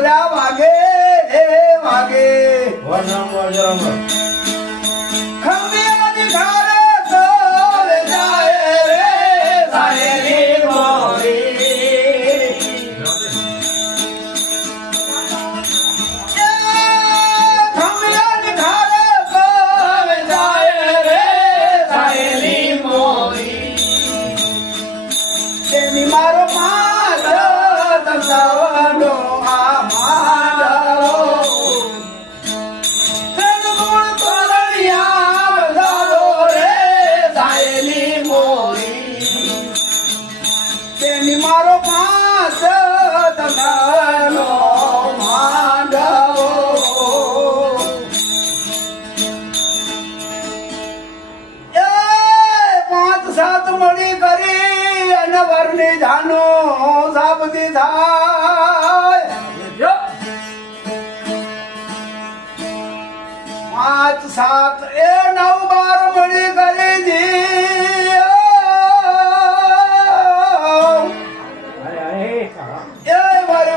ઢોલા વાગે વાગે ખમિયાની ઘરે તો જાય રે સાહેલી મોરી ખમિયાની ઘરે તો જાય રે સાહેલી મોરી તેની મારો માત તંદાવનો આ માંડવો સનમુણ તોરણિયા બધારો રે સાહેલી મોરી તેની મારો માત તંદાવનો માંડવો એ પાંચ સાત મળી કરી અને વરની જાનો સાબદી થાય પાંચ સાત એ 9 12 મળી કરી દી એ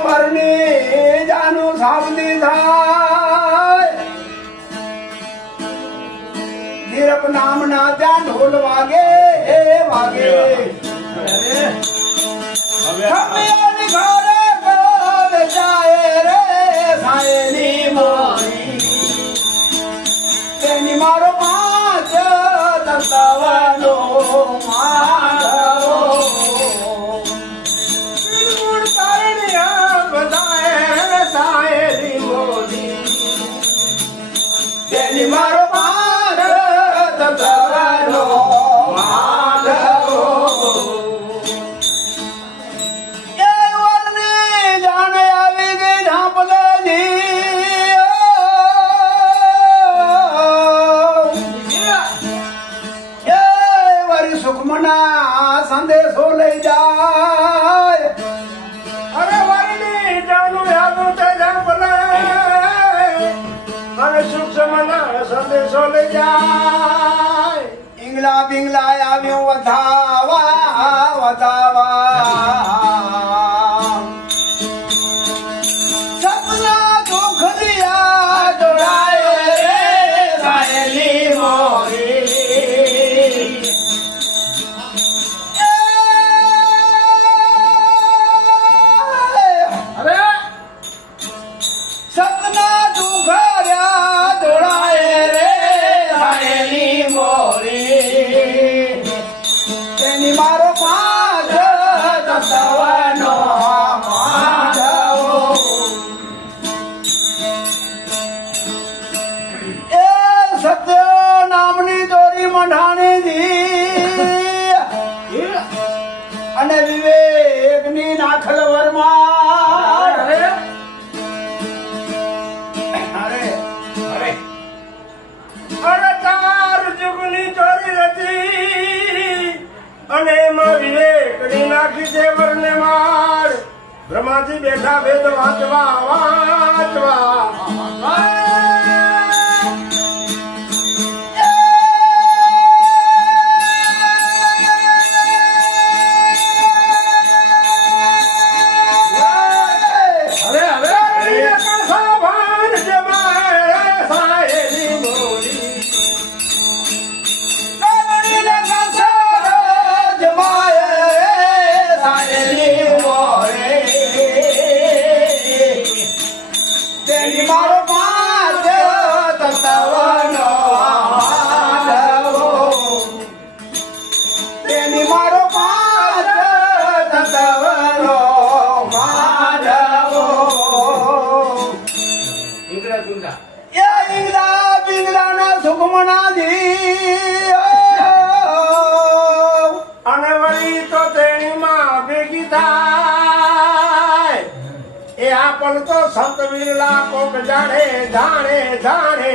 વરની જાનો સાબદી થાય ધીરપ નામના ત્યાં ઢોલ વાગે વાગે ખમિયાની ઘરે ગોલ જાય રે સાહેલી મોરી તેની મારો પાંચ તંદાવનો માંડવો બિલકુલ તરણિયા બધાએ સાહેલી મોરી તેની મારો પાંચ તંદાવનો માંડવો સુખમના સંદેશો લઈ જાય અરે વરણી જાનું યાદું તે જાપલે અને સુખમના સંદેશો લઈ જાય ઈંગલા બિંગલા આવ્યું વધાવા વધાવા સપના દુખરિયા જોડાય રે સાહેલી મોરી સપના દુખર્યા જોડાય રે સાહેલી મોરી તેની મારો પાંચ તંદાવનો માંડવો એ સત્ય નામની દોરી મંડાણી દી અને વિવેકની નાખલ વરમાં અરે ચાર જુગની ચોરી હતી અને એમાં વિવેકની નાખી દેવરને માર બ્રહ્માજી બેઠા વેદ વાંચવા વાંચવા મારો પાંચ તંદાવનો માંડવો તેની મારો પાંચ તંદાવનો માંડવો ઈંગલા બિંગલાના સુખમના દી અને વળી તો તેણીમાં ભેગી થાય એ આપણ તો સંત વિરલા કોક જાણે જાણે જાણે